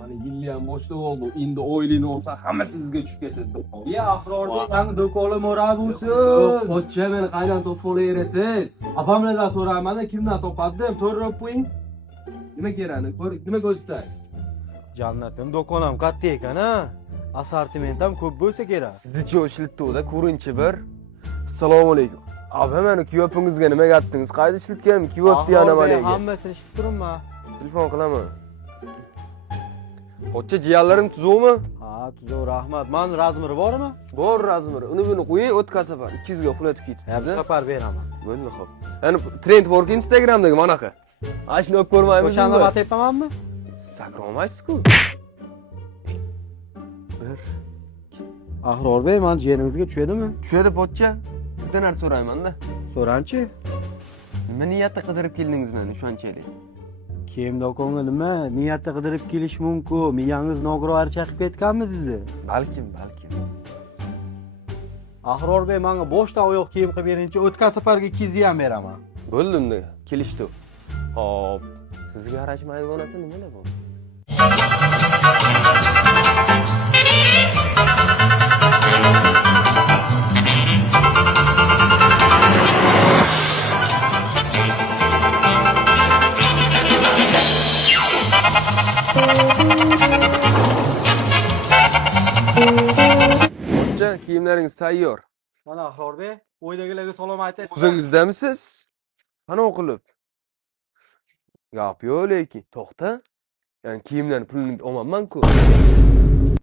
Hani yilliyam boshliq oldu. Endi o'ylin olsa hamma sizga tushib ketadi. Ya Ahrorning yangi do'koni mo'rab Yo'q, bo'lsin. pochcha meni qaydan topib olaverasiz? Opamlardan so'rayman, kimdan topadim? To'g'ri qo'ying. Nima kerakni? Nima ko'rsatasiz? Jannatim do'konim katta ekan, ha. Assortiment ham ko'p bo'lsa kerak. Sizni ishlatdi-da, ko'rinchi bir. Assalomu alaykum. Abi meni kuyopingizga nima aytdingiz? Qayda ishlatganim kuyopti yana mana. Hammasini eshitib turibman. Telefon qilaman. Pochcha jiyanlaring tuzukmi? Ha, tuzoq rahmat. Men razmiri bormi? Bor razmir. Uni buni qo'ying, o'tkaz safar 200 ga pul o'tib ketdi. Bu safar beraman. Bo'ldi, xo'p. Ya'ni trend bor Instagramdagi manaqa. Ana shuni ko'rmaymiz. O'shani aytayapmanmi? Sakrolmaysiz-ku. Ahrorbek, men yeringizga tushadimi? Tushadi pochcha. Bitta narsa so'rayman-da. So'ranchi. Nima niyatda qidirib keldingiz meni ishonchaylik? Kiyim do'konga nima niyatda qidirib kelish mumkin? Miyangiz nogiron chaqib ketganmi sizni? Balkim. Ahrorbek, menga boshdan oyoq kiyim qilib beringchi, o'tgan safarga 200 ham beraman. Bo'ldi unda. Kelishdi. Hop. Sizga garaj maydonasi nimalar bu? Pochcha, kiyimlaringiz tayyor. Mana Ahrorbek, o'ydagilarga salom aytasiz. O'zingizdamisiz? Qani o'qilib? Gap yo'q lekin. To'xta. Ya'ni kiyimlarni pulini olmayman-ku.